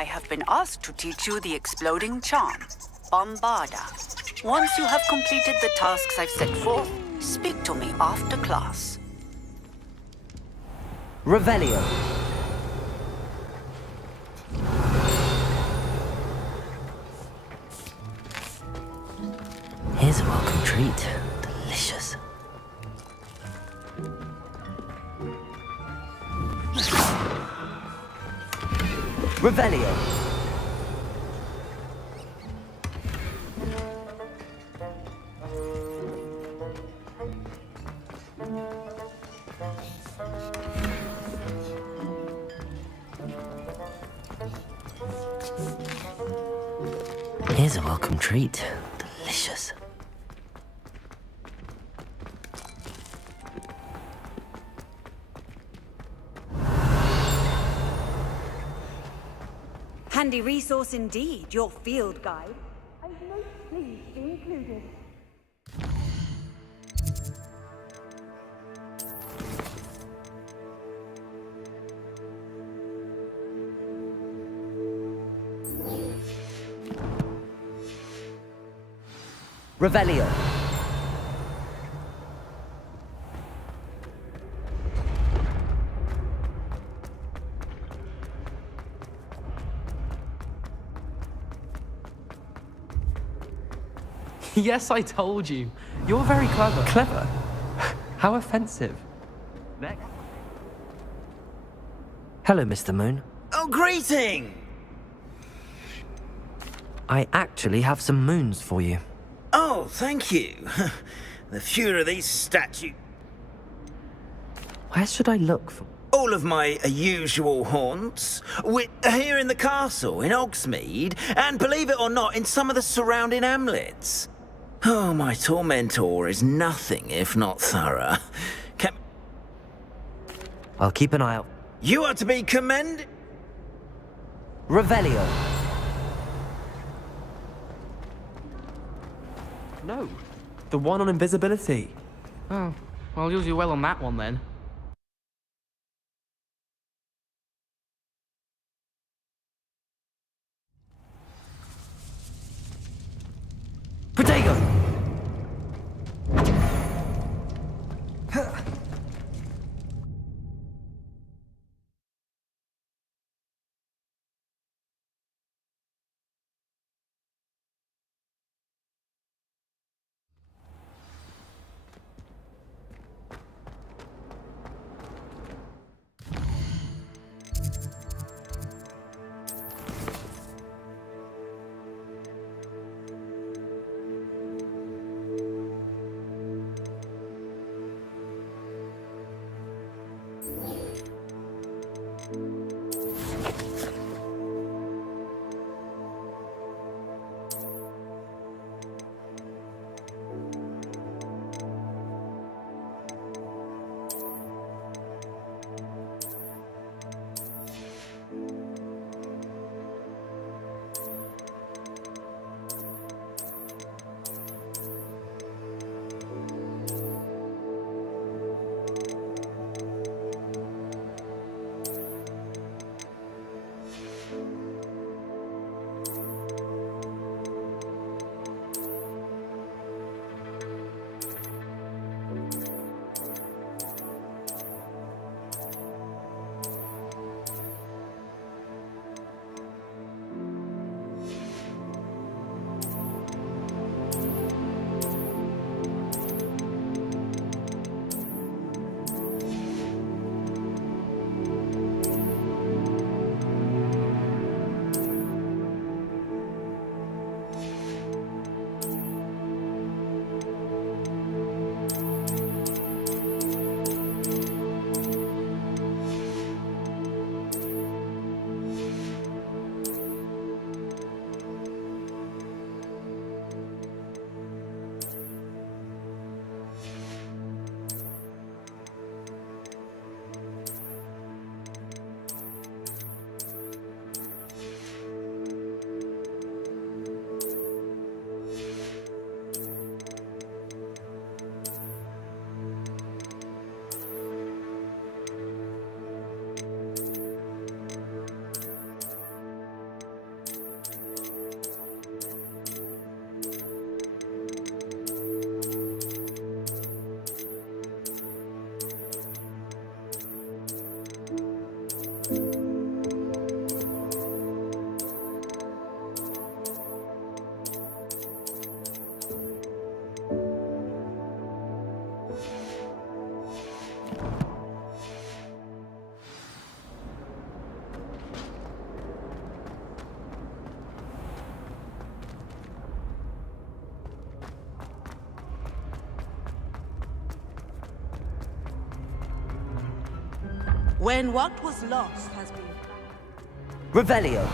I have been asked to teach you the exploding charm, Bombarda. Once you have completed the tasks I've set forth, speak to me after class. Revelio. Here's a welcome treat. Delicious. Revelio. Here's a welcome treat. Delicious. Handy resource indeed, your field guide. I'm most pleased to be included. Revelio. Yes, I told you. You're very clever. Clever? How offensive. Next. Hello, Mr. Moon. Oh, greeting! I actually have some moons for you. Oh, thank you. The fewer of these statues... Where should I look for? All of my usual haunts. We're here in the castle, in Hogsmeade, and believe it or not, in some of the surrounding hamlets. Oh, my tormentor is nothing if not thorough. I'll keep an eye out. You are to be commended. Revelio. No. The one on invisibility. Oh, well, I'll use you well on that one then. Protego! When what was lost has been... Revelio.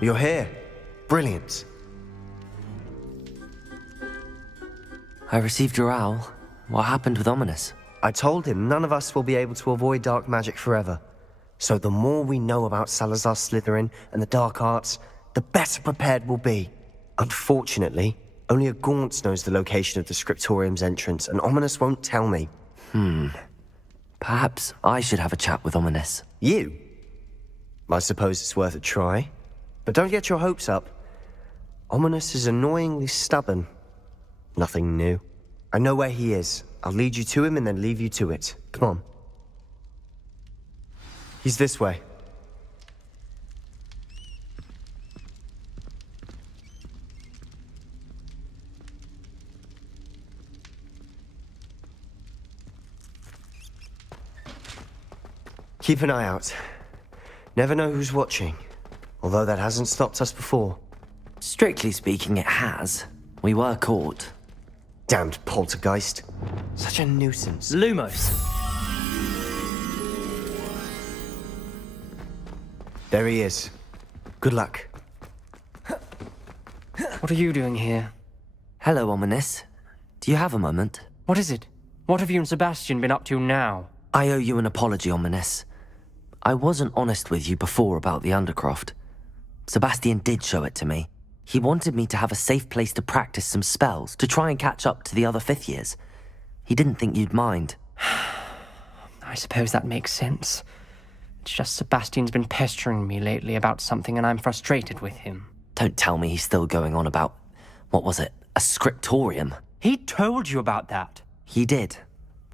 You're here. Brilliant. I received your owl. What happened with Ominous? I told him none of us will be able to avoid dark magic forever. So the more we know about Salazar Slytherin and the dark arts, the better prepared we'll be. Unfortunately, only a Gaunt knows the location of the Scriptorium's entrance, and Ominous won't tell me. Perhaps I should have a chat with Ominous. You? I suppose it's worth a try. But don't get your hopes up. Ominous is annoyingly stubborn. Nothing new. I know where he is. I'll lead you to him and then leave you to it. Come on. He's this way. Keep an eye out. Never know who's watching. Although that hasn't stopped us before. Strictly speaking, it has. We were caught. Damned poltergeist. Such a nuisance. Lumos. There he is. Good luck. What are you doing here? Hello, Ominous. Do you have a moment? What is it? What have you and Sebastian been up to now? I owe you an apology, Ominous. I wasn't honest with you before about the Undercroft. Sebastian did show it to me. He wanted me to have a safe place to practice some spells, to try and catch up to the other fifth years. He didn't think you'd mind. I suppose that makes sense. It's just Sebastian's been pestering me lately about something and I'm frustrated with him. Don't tell me he's still going on about, what was it, a scriptorium? He told you about that. He did.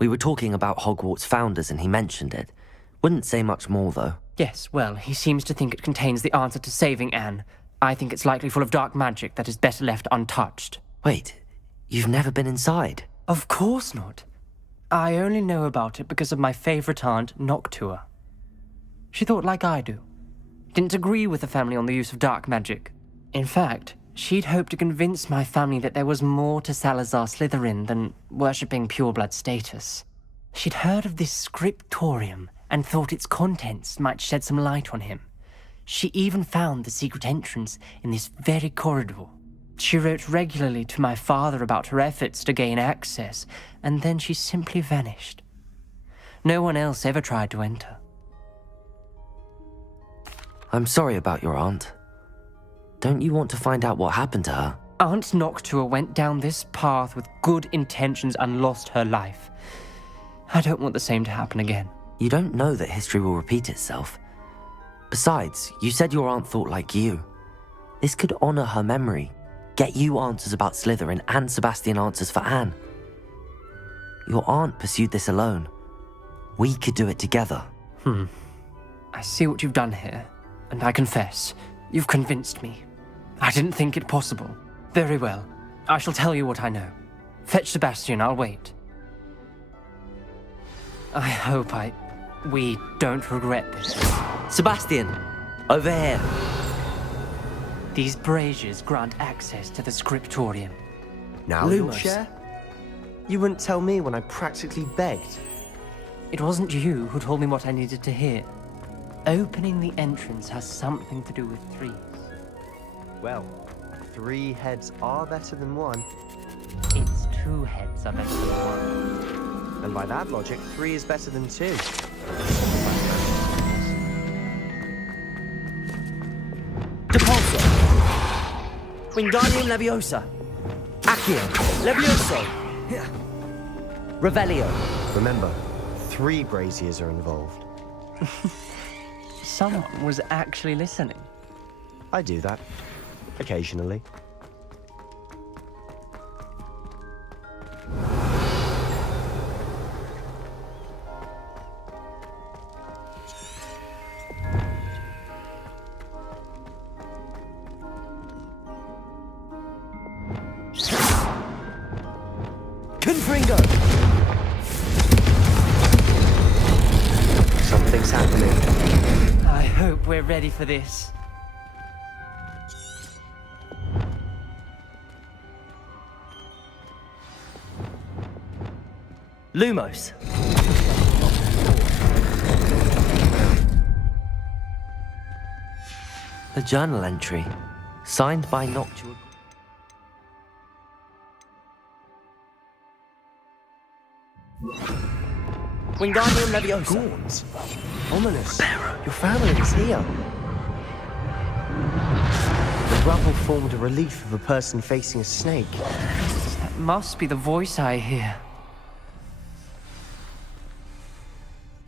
We were talking about Hogwarts founders and he mentioned it. Wouldn't say much more, though. Yes, well, he seems to think it contains the answer to saving Anne. I think it's likely full of dark magic that is better left untouched. Wait, you've never been inside? Of course not. I only know about it because of my favorite aunt, Noctua. She thought like I do. Didn't agree with the family on the use of dark magic. In fact, she'd hoped to convince my family that there was more to Salazar Slytherin than worshipping pureblood status. She'd heard of this scriptorium and thought its contents might shed some light on him. She even found the secret entrance in this very corridor. She wrote regularly to my father about her efforts to gain access, and then she simply vanished. No one else ever tried to enter. I'm sorry about your aunt. Don't you want to find out what happened to her? Aunt Noctua went down this path with good intentions and lost her life. I don't want the same to happen again. You don't know that history will repeat itself. Besides, you said your aunt thought like you. This could honor her memory, get you answers about Slytherin and Sebastian answers for Anne. Your aunt pursued this alone. We could do it together. I see what you've done here, and I confess, you've convinced me. I didn't think it possible. Very well. I shall tell you what I know. Fetch Sebastian, I'll wait. I hope we don't regret this. Sebastian! Over here! These braziers grant access to the scriptorium. Now you'll Lumos. share? You wouldn't tell me when I practically begged. It wasn't you who told me what I needed to hear. Opening the entrance has something to do with threes. Well, 3 heads are better than 1. It's 2 heads are better than 1. And by that logic, 3 is better than 2. Depulso! Wingardium Leviosa! Accio! Levioso! Revelio! Remember, 3 braziers are involved. Someone was actually listening. I do that. Occasionally. Confringo! Something's happening. I hope we're ready for this. Lumos. A journal entry, signed by Noctua. Wingardium Leviosa. Gaunt. Ominous. Your family is here. The rubble formed a relief of a person facing a snake. That must be the voice I hear.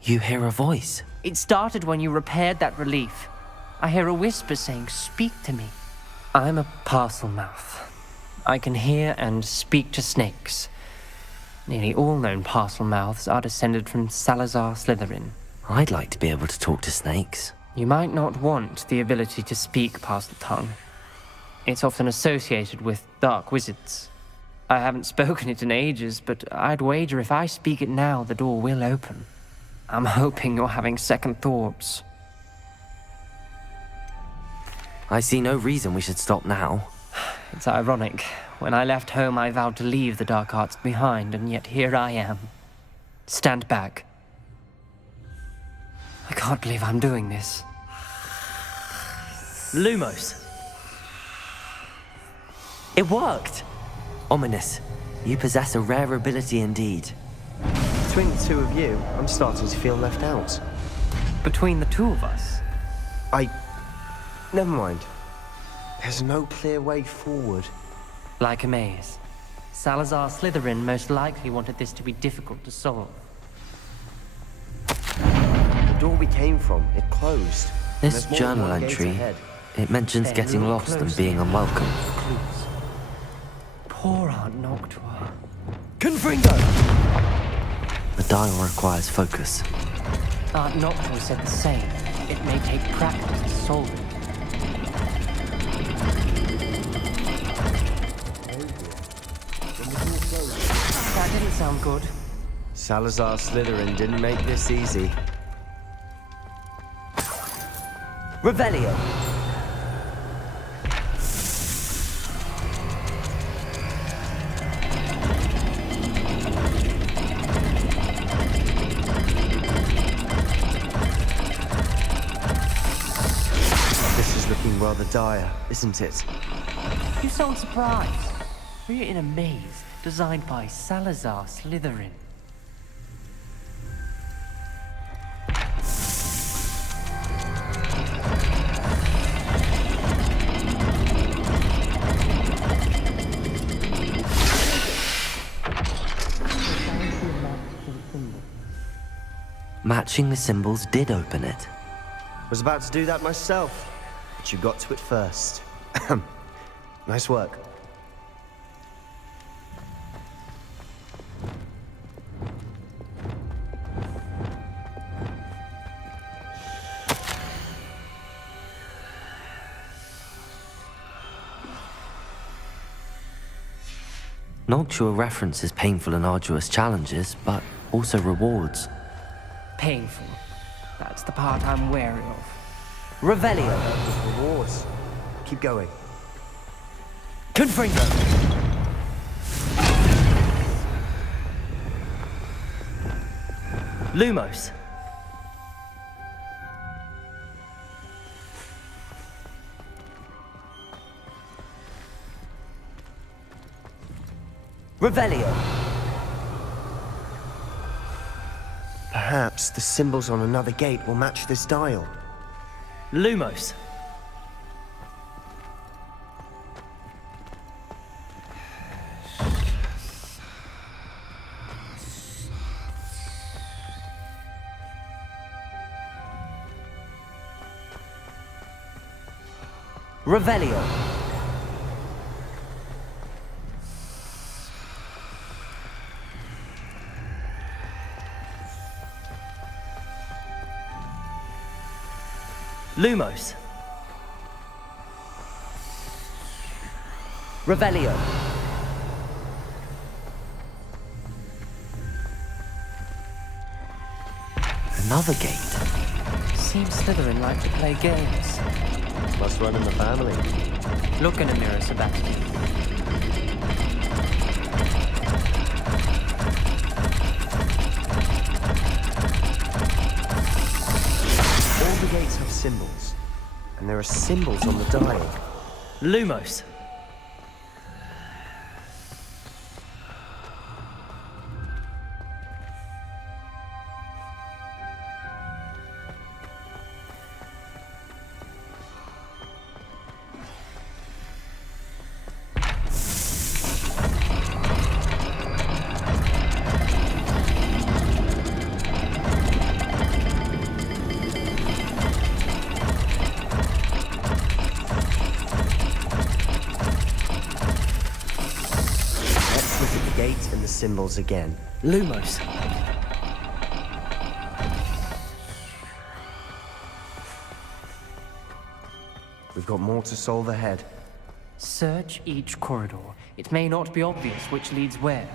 You hear a voice. It started when you repaired that relief. I hear a whisper saying, "Speak to me." I'm a parcel mouth. I can hear and speak to snakes. Nearly all known parcel mouths are descended from Salazar Slytherin. I'd like to be able to talk to snakes. You might not want the ability to speak parcel tongue. It's often associated with dark wizards. I haven't spoken it in ages, but I'd wager if I speak it now, the door will open. I'm hoping you're having second thoughts. I see no reason we should stop now. It's ironic. When I left home, I vowed to leave the dark arts behind, and yet here I am. Stand back. I can't believe I'm doing this. Lumos. It worked! Ominous. You possess a rare ability indeed. Between the two of you, I'm starting to feel left out. Between the two of us? Never mind. There's no clear way forward. Like a maze. Salazar Slytherin most likely wanted this to be difficult to solve. The door we came from, it closed. This There's more than journal one gate entry, ahead. it mentions Then getting look lost and closely being at unwelcome. the clues. Poor Aunt Noctua. Confringo! The dial requires focus. Aunt Noctua said the same. It may take practice to solve it. That didn't sound good. Salazar Slytherin didn't make this easy. Revelio. This is looking rather dire, isn't it? You sound surprised. We're in a maze designed by Salazar Slytherin. Matching the symbols did open it. Was about to do that myself, but you got to it first. Nice work. Noctua references painful and arduous challenges, but also rewards. Painful. That's the part I'm wary of. Revelio. Rewards. Keep going. Confringo. Lumos. Revelio. Perhaps the symbols on another gate will match this dial. Lumos. Revelio. Lumos. Revelio. Another gate. Seems Slytherin like to play games. Must run in the family. Look in a mirror, Sebastian. All the gates have symbols, and there are symbols on the dial. Lumos. Let's look at the gate and the symbols again. Lumos. We've got more to solve ahead. Search each corridor. It may not be obvious which leads where.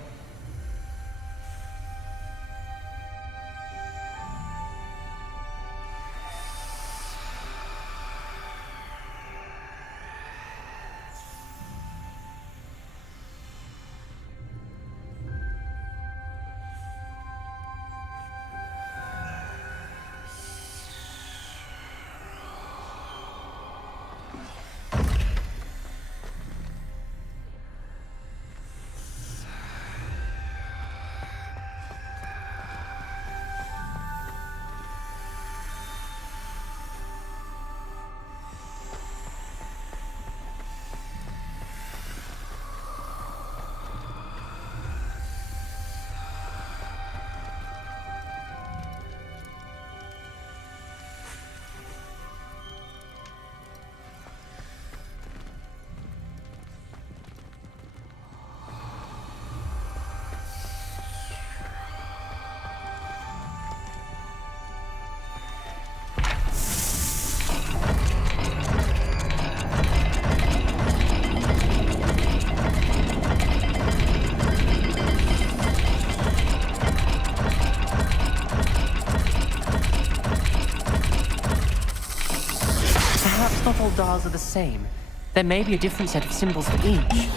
Perhaps not all dials are the same. There may be a different set of symbols for each.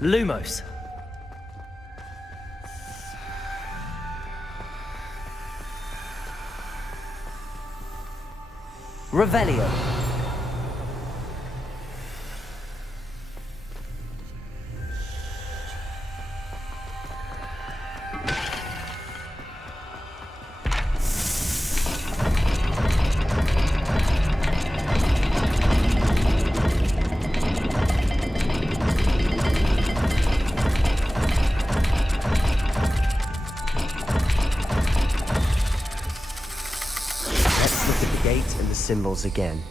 Lumos. Revelio. Let's look at the gate and the symbols again.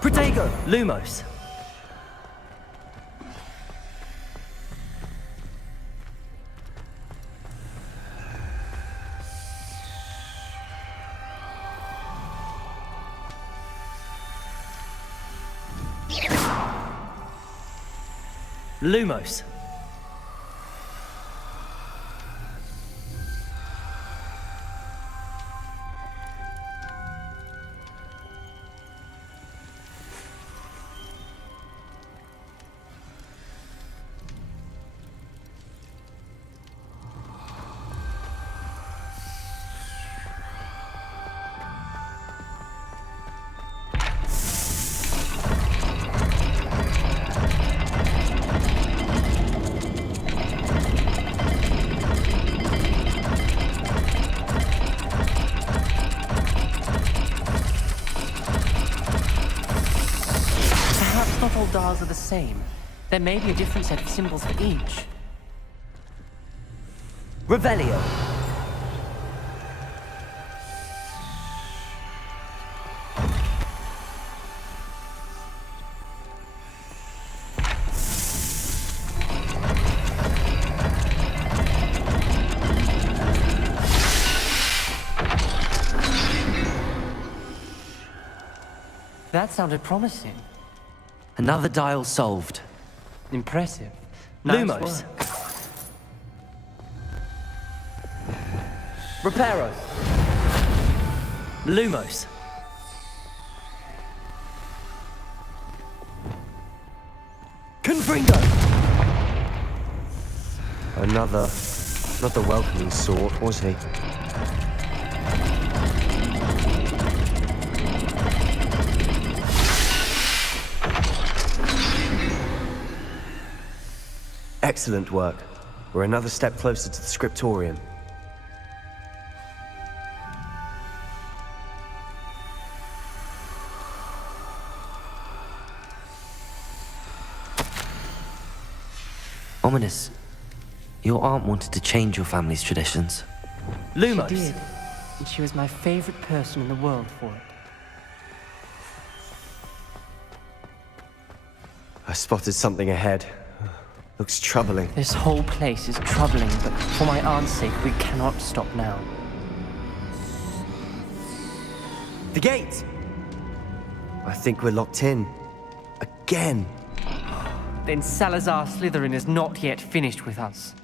Protego. Lumos. Lumos. Perhaps not all dials are the same. There may be a different set of symbols for each. Revelio. That sounded promising. Another dial solved. Impressive. Nice Lumos. work. Reparo. Lumos. Confringo. Another, not the welcoming sort, was he? Excellent work. We're another step closer to the scriptorium. Ominous, your aunt wanted to change your family's traditions. Lumos. She did. And she was my favorite person in the world for it. I spotted something ahead. Looks troubling. This whole place is troubling, but for my aunt's sake, we cannot stop now. The gate! I think we're locked in. Again. Then Salazar Slytherin is not yet finished with us.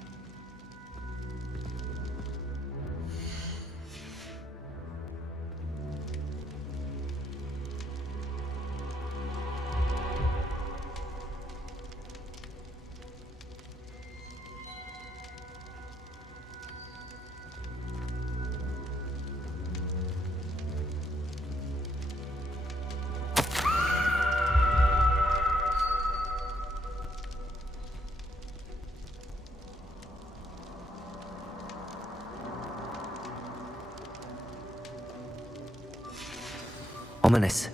Ominous.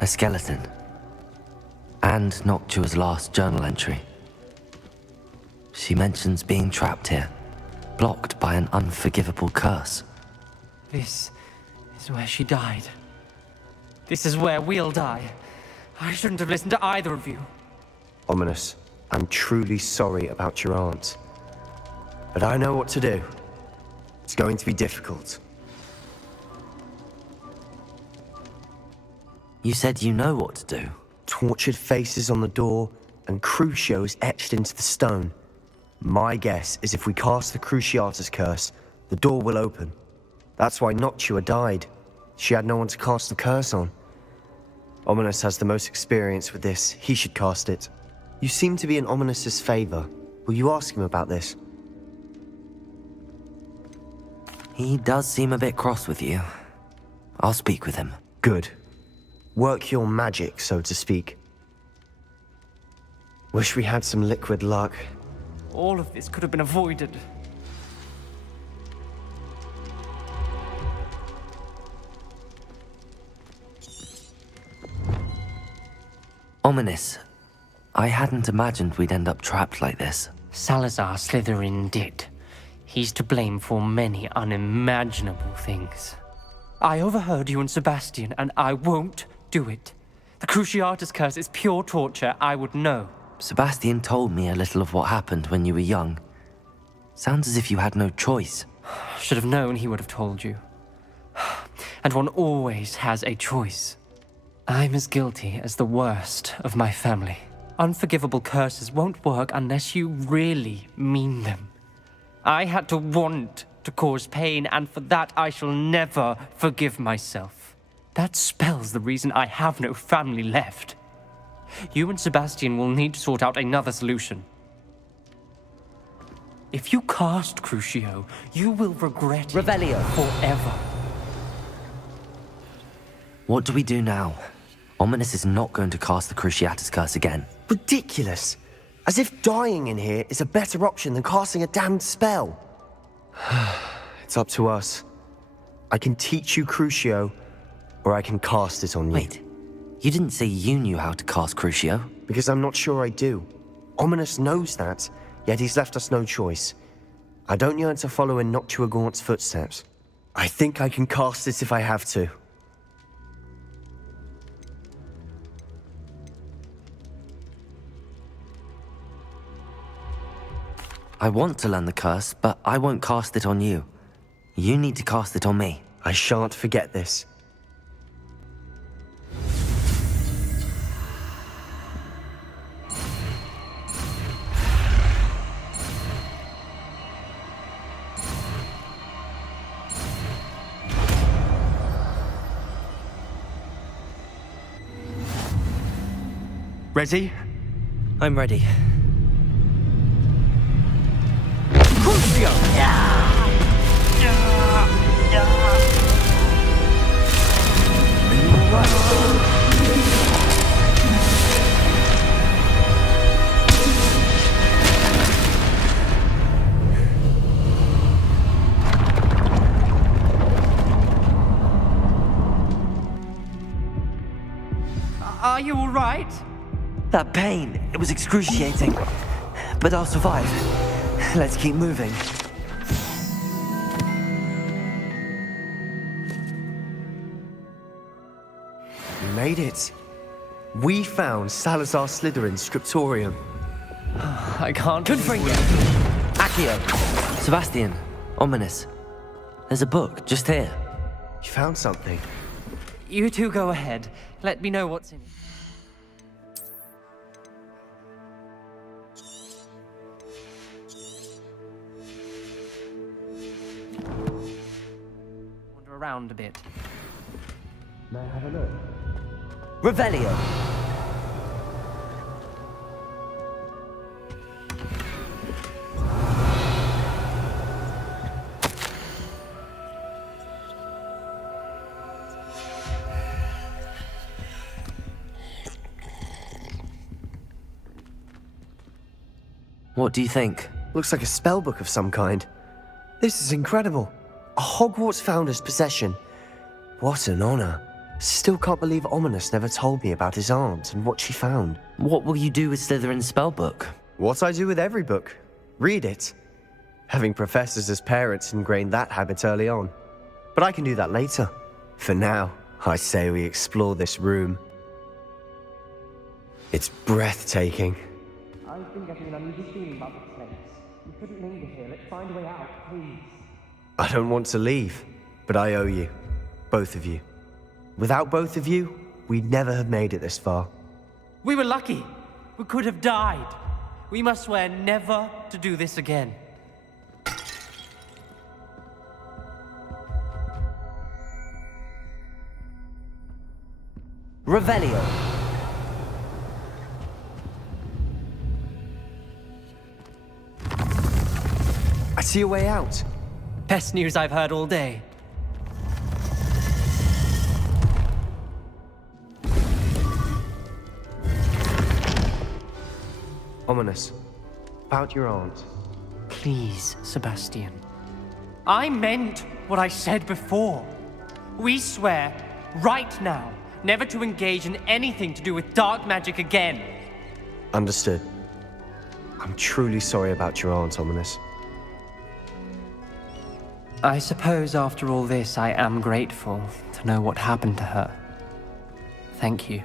A skeleton. And Noctua's last journal entry. She mentions being trapped here, blocked by an unforgivable curse. This is where she died. This is where we'll die. I shouldn't have listened to either of you. Ominous, I'm truly sorry about your aunt. But I know what to do. It's going to be difficult. You said you know what to do. Tortured faces on the door and Crucios etched into the stone. My guess is if we cast the Cruciatus curse, the door will open. That's why Noctua died. She had no one to cast the curse on. Ominous has the most experience with this. He should cast it. You seem to be in Ominous's favor. Will you ask him about this? He does seem a bit cross with you. I'll speak with him. Good. Work your magic, so to speak. Wish we had some liquid luck. All of this could have been avoided. Ominous. I hadn't imagined we'd end up trapped like this. Salazar Slytherin did. He's to blame for many unimaginable things. I overheard you and Sebastian, and I won't do it. The Cruciatus curse is pure torture, I would know. Sebastian told me a little of what happened when you were young. Sounds as if you had no choice. Should have known he would have told you. And one always has a choice. I'm as guilty as the worst of my family. Unforgivable curses won't work unless you really mean them. I had to want to cause pain, and for that I shall never forgive myself. That spells the reason I have no family left. You and Sebastian will need to sort out another solution. If you cast Crucio, you will regret it Revelio. forever. What do we do now? Ominous is not going to cast the Cruciatus curse again. Ridiculous. As if dying in here is a better option than casting a damned spell. It's up to us. I can teach you Crucio, or I can cast it on you. Wait, you didn't say you knew how to cast Crucio? Because I'm not sure I do. Ominous knows that, yet he's left us no choice. I don't yearn to follow in Noctua Gaunt's footsteps. I think I can cast it if I have to. I want to learn the curse, but I won't cast it on you. You need to cast it on me. I shan't forget this. Ready? I'm ready. Are you all right? That pain, it was excruciating. But I'll survive. Let's keep moving. We made it. We found Salazar Slytherin's scriptorium. I can't. Confringo! Accio! Sebastian, ominous. There's a book just here. You found something. You two go ahead. Let me know what's in it. Wander around a bit. May I have a look? Revelio! What do you think? Looks like a spellbook of some kind. This is incredible. A Hogwarts founder's possession. What an honor. Still can't believe Ominous never told me about his aunt and what she found. What will you do with Slytherin's spellbook? What I do with every book. Read it. Having professors as parents ingrained that habit early on. But I can do that later. For now, I say we explore this room. It's breathtaking. I've been getting an uneasy feeling about this place. We couldn't linger here. Let's find a way out, please. I don't want to leave, but I owe you. Both of you. Without both of you, we'd never have made it this far. We were lucky. We could have died. We must swear never to do this again. Revelio! I see a way out. Best news I've heard all day. Ominous. About your aunt. Please, Sebastian. I meant what I said before. We swear, right now, never to engage in anything to do with dark magic again. Understood. I'm truly sorry about your aunt, Ominous. I suppose after all this, I am grateful to know what happened to her. Thank you.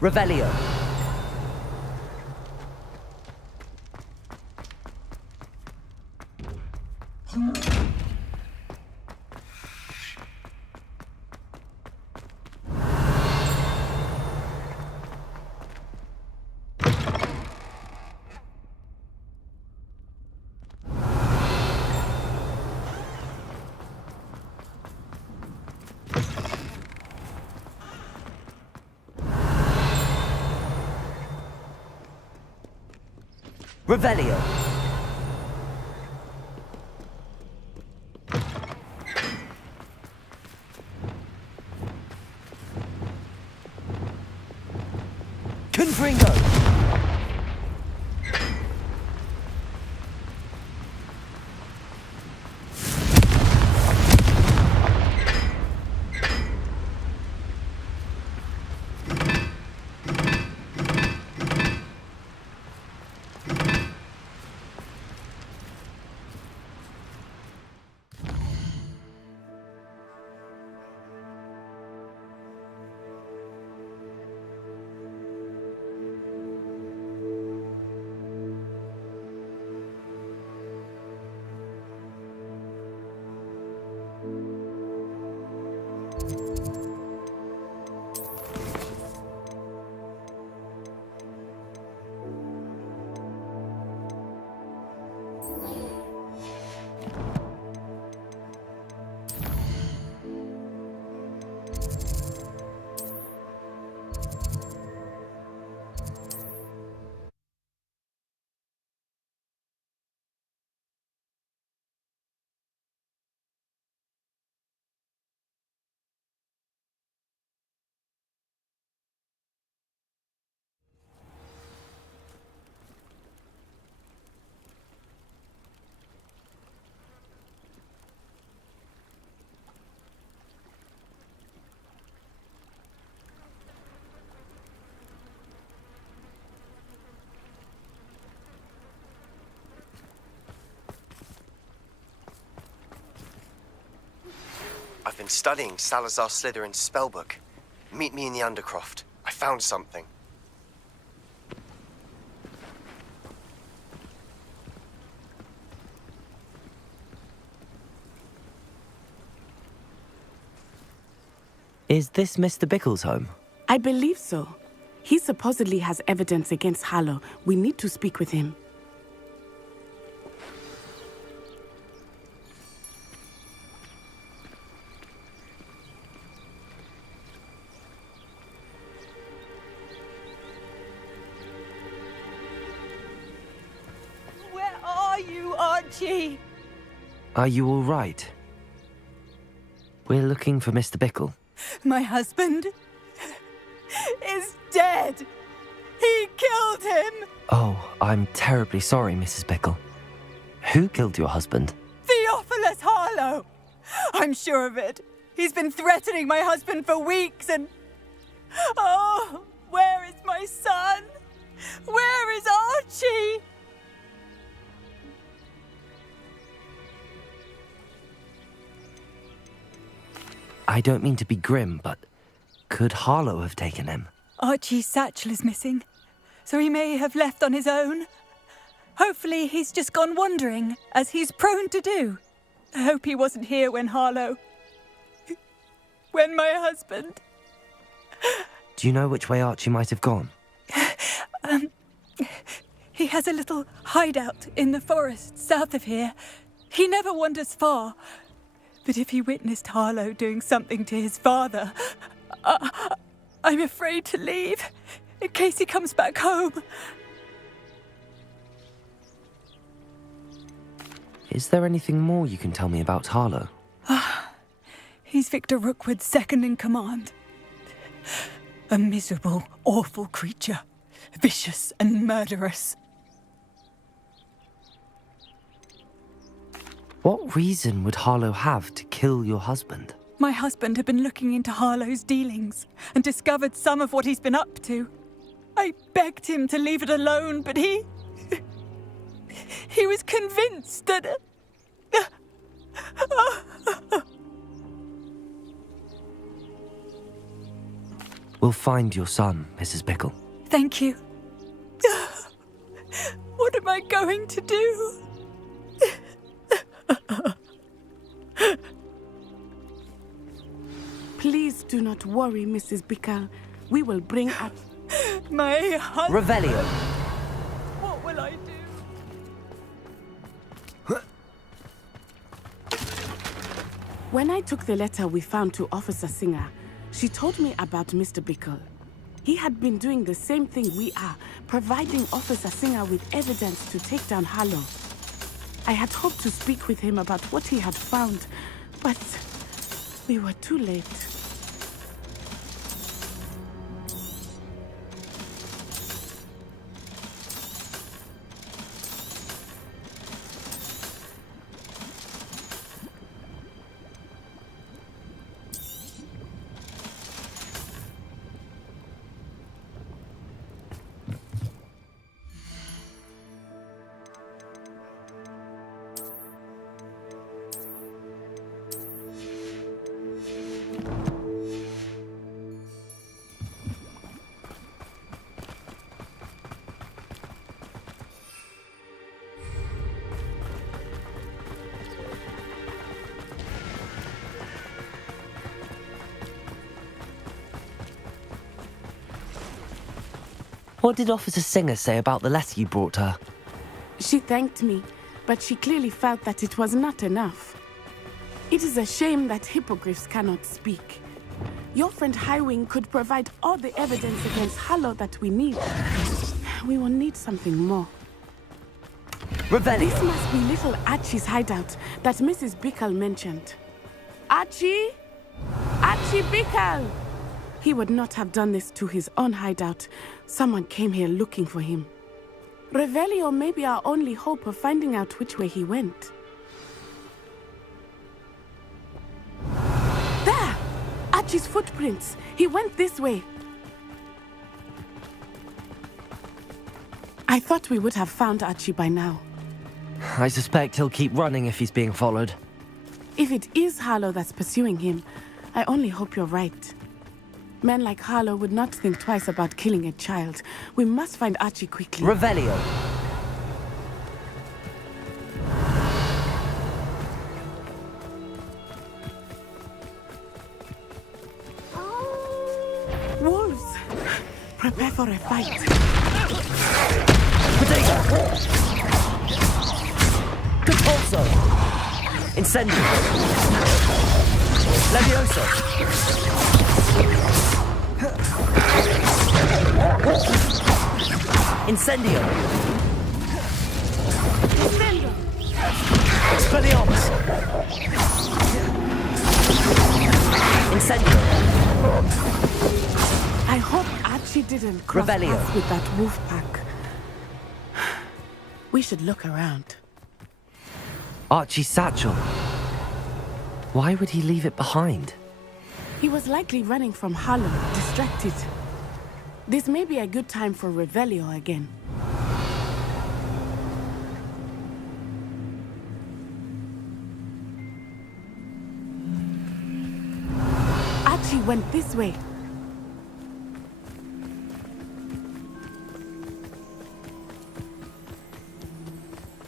Revelio! Revelio! Confringo! I've been studying Salazar Slytherin's spellbook. Meet me in the Undercroft. I found something. Is this Mr. Bickle's home? I believe so. He supposedly has evidence against Harlow. We need to speak with him. Where are you, Archie? Are you all right? We're looking for Mr. Bickle. My husband is dead. He killed him. Oh, I'm terribly sorry, Mrs. Bickle. Who killed your husband? Theophilus Harlow. I'm sure of it. He's been threatening my husband for weeks and... Oh, where is my son? Where is Archie? I don't mean to be grim, but could Harlow have taken him? Archie's satchel is missing, so he may have left on his own. Hopefully he's just gone wandering, as he's prone to do. I hope he wasn't here when Harlow... when my husband... Do you know which way Archie might have gone? He has a little hideout in the forest south of here. He never wanders far. But if he witnessed Harlow doing something to his father, I'm afraid to leave, in case he comes back home. Is there anything more you can tell me about Harlow? He's Victor Rookwood's second in command. A miserable, awful creature, vicious and murderous. What reason would Harlow have to kill your husband? My husband had been looking into Harlow's dealings and discovered some of what he's been up to. I begged him to leave it alone, but he was convinced that... We'll find your son, Mrs. Bickle. Thank you. What am I going to do? Please do not worry, Mrs. Bickle. We will bring up... My husband... Revelio! What will I do? When I took the letter we found to Officer Singer, she told me about Mr. Bickle. He had been doing the same thing we are, providing Officer Singer with evidence to take down Harlow. I had hoped to speak with him about what he had found, but we were too late. What did Officer Singer say about the letter you brought her? She thanked me, but she clearly felt that it was not enough. It is a shame that hippogriffs cannot speak. Your friend Highwing could provide all the evidence against Harlow that we need. We will need something more. Revelio! This must be little Archie's hideout that Mrs. Bickle mentioned. Archie? Archie Bickle! He would not have done this to his own hideout. Someone came here looking for him. Revelio may be our only hope of finding out which way he went. There! Archie's footprints. He went this way. I thought we would have found Archie by now. I suspect he'll keep running if he's being followed. If it is Harlow that's pursuing him, I only hope you're right. Men like Harlow would not think twice about killing a child. We must find Archie quickly. Revelio! Wolves! Prepare for a fight. Compulso! Incendio! Levioso! Incendio! Incendio! Expelliarmus! Incendio! I hope Archie didn't cross Revelio. paths with that wolf pack. We should look around. Archie's satchel. Why would he leave it behind? He was likely running from Harlow, distracted. This may be a good time for Revelio again. Archie went this way.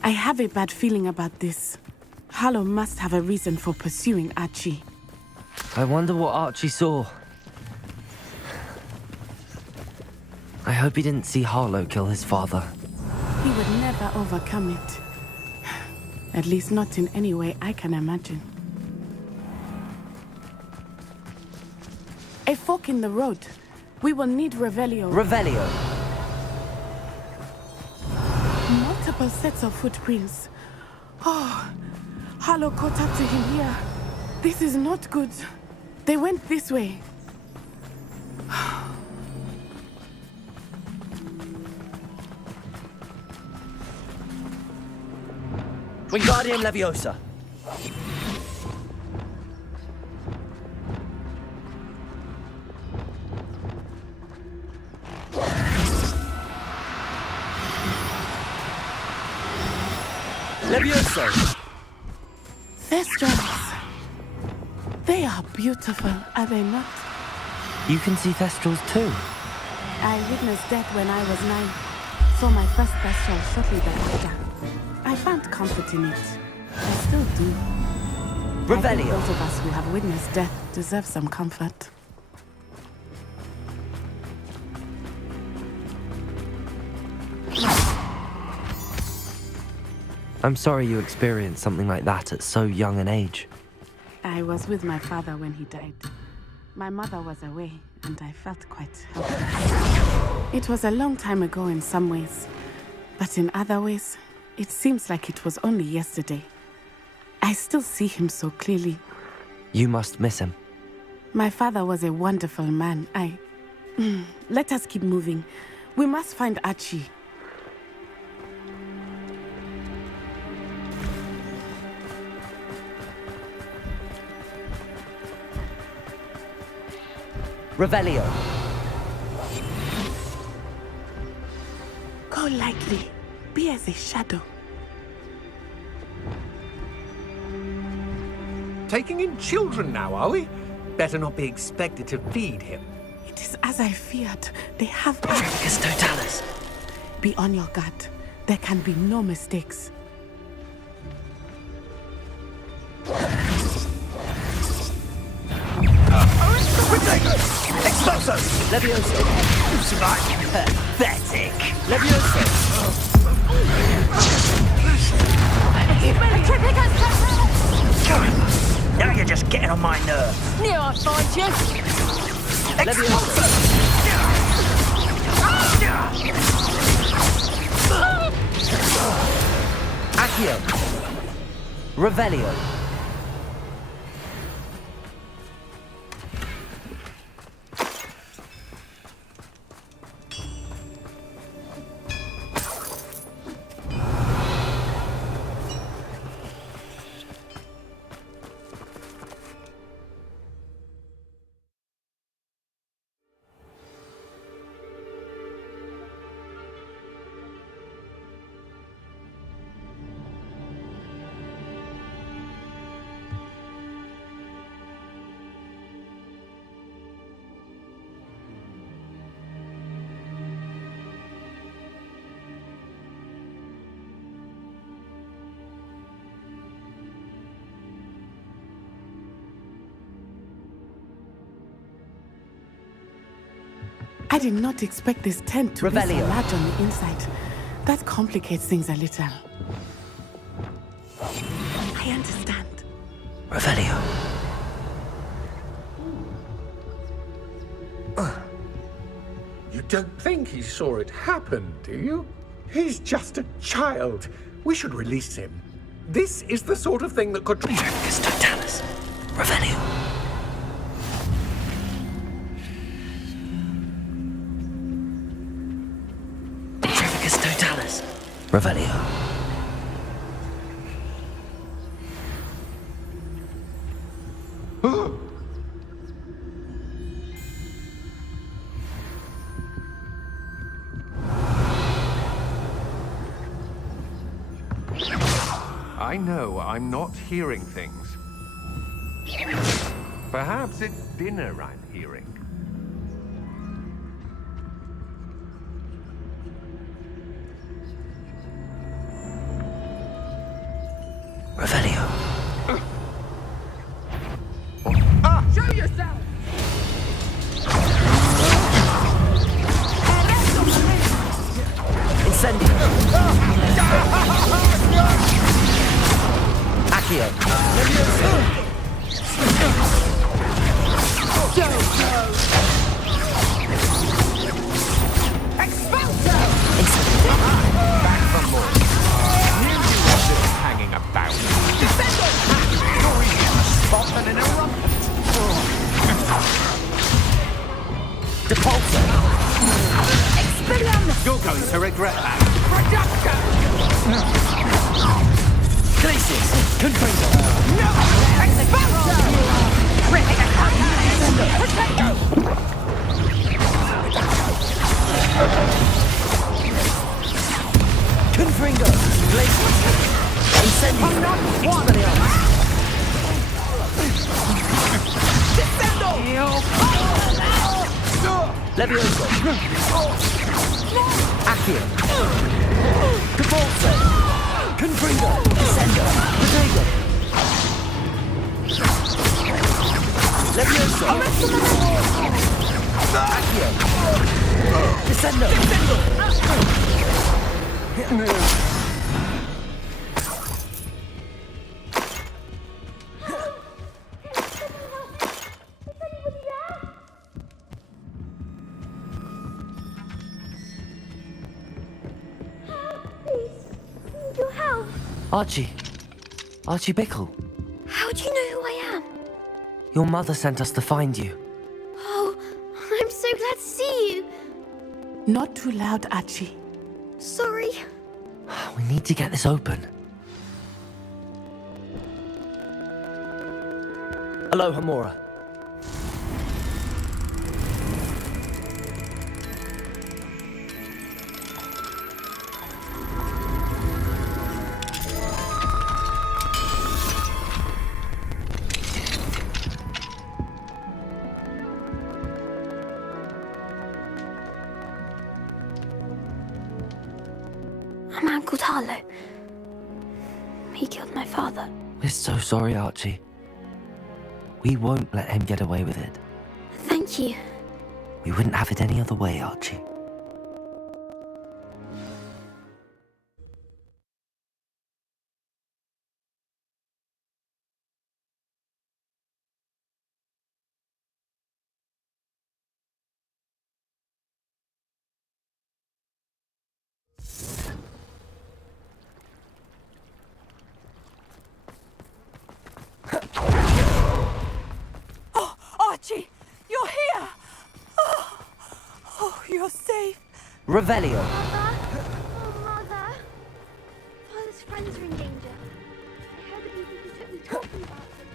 I have a bad feeling about this. Harlow must have a reason for pursuing Archie. I wonder what Archie saw. I hope he didn't see Harlow kill his father. He would never overcome it. At least not in any way I can imagine. A fork in the road. We will need Revelio. Revelio! Multiple sets of footprints. Oh, Harlow caught up to him here. This is not good. They went this way. Wingardium Leviosa! Levioso! Thestrals. They are beautiful, are they not? You can see Thestrals too. I witnessed death when I was 9. Saw my first Thestral shortly thereafter. I found comfort in it. I still do. I think Revelio! those of us who have witnessed death deserve some comfort. I'm sorry you experienced something like that at so young an age. I was with my father when he died. My mother was away, and I felt quite helpless. It was a long time ago in some ways, but in other ways, it seems like it was only yesterday. I still see him so clearly. You must miss him. My father was a wonderful man. Let us keep moving. We must find Archie. Revelio! Go lightly. Be as a shadow. Taking in children now, are we? Better not be expected to feed him. It is as I feared. They have Tricus Totalis! Be on your guard. There can be no mistakes. Expulso! Levioso! You survived! Pathetic. Now you're just getting on my nerves. Knew I'd find you. Accio. Revelio. I did not expect this tent to be so Revelio. large on the inside. That complicates things a little. I understand. Revelio. You don't think he saw it happen, do you? He's just a child. We should release him. This is the sort of thing that could... Trevicus totalis. Revelio. Trevicus totalis. Revelio. I know I'm not hearing things. Perhaps it's dinner I'm hearing. Revelio. Show yourself! Incendio. Accio. Back for more. Knew you were still hanging about. Spot and an eruption. Depulso. You're going to regret that. Glacius. Confringo. Confringo. Glacius. Incendio. Expelliarmus. Levioso. Accio. Depulso. Confringo. Descendo. Protego. Levioso. Accio. Descendo. Archie. Archie Bickle. How do you know who I am? Your mother sent us to find you. Oh, I'm so glad to see you. Not too loud, Archie. Sorry. We need to get this open. Hello, Hamura. I'm Uncle Tarlo. He killed my father. We're so sorry, Archie. We won't let him get away with it. Thank you. We wouldn't have it any other way, Archie. you're safe. Revelio. Mother? Oh, Mother. Father's friends are in danger. I heard the people who took me talking about them.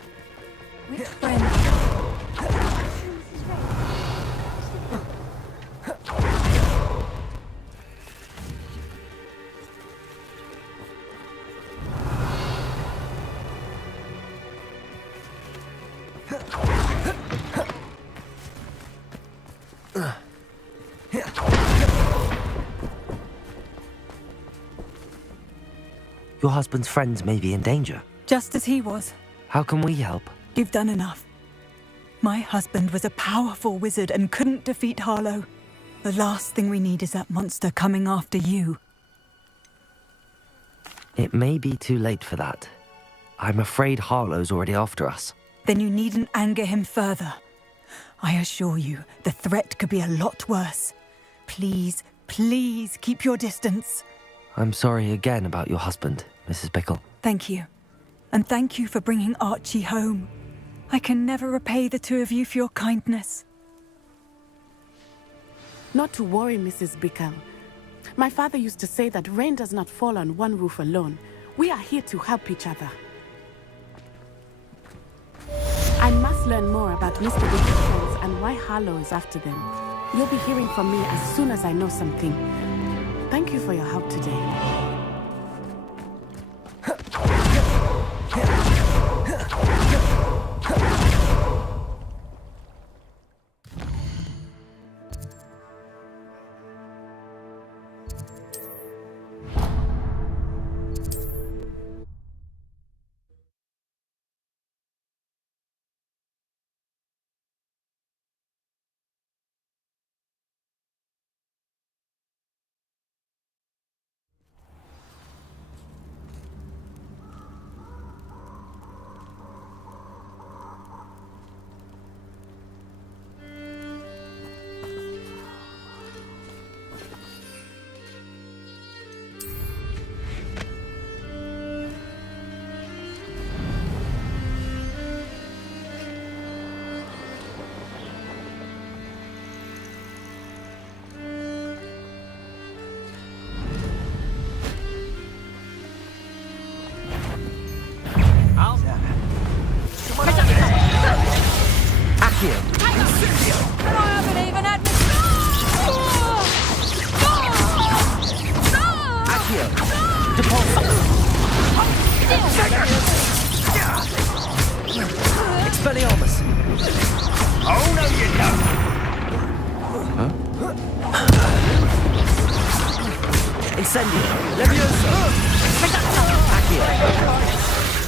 Which friend? Mrs. Ray. Your husband's friends may be in danger. Just as he was. How can we help? You've done enough. My husband was a powerful wizard and couldn't defeat Harlow. The last thing we need is that monster coming after you. It may be too late for that. I'm afraid Harlow's already after us. Then you needn't anger him further. I assure you, the threat could be a lot worse. Please, please keep your distance. I'm sorry again about your husband, Mrs. Bickle. Thank you. And thank you for bringing Archie home. I can never repay the two of you for your kindness. Not to worry, Mrs. Bickle. My father used to say that rain does not fall on one roof alone. We are here to help each other. I must learn more about Mr. Bickle's friends and why Harlow is after them. You'll be hearing from me as soon as I know something. Thank you for your help today. Expelliarmus! Oh, no, you don't! Incendio! Levioso! Accio!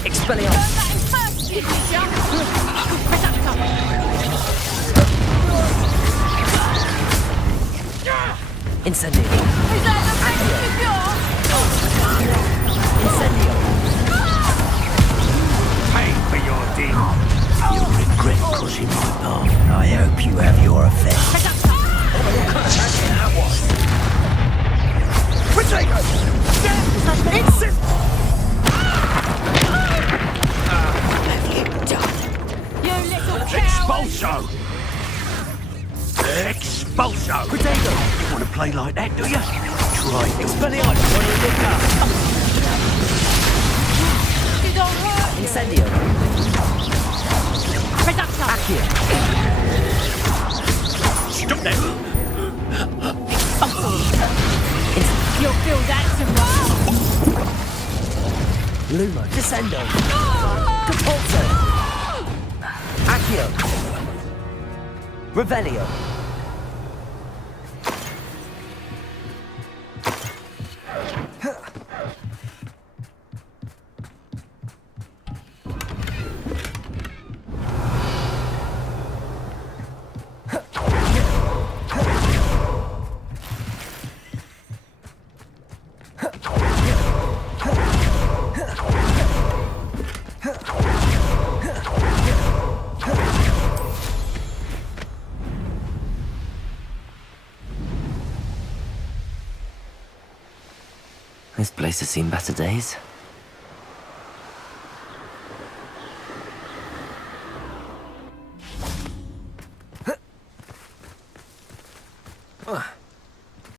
Expelliarmus! Incendio! Incendio! Pay for your deed. You'll regret crossing my path. I hope you have your effect. What kind of action that was? Protego! Instant! Have you done? You little Expulso! Expulso! Protego! You want to play like that, do you? Try it. Expelliarmus! You don't hurt. Incendio! Accio! Stop that! You'll feel that tomorrow. Lumo! Descendo! Capulso! Accio! Revelio! This place has seen better days.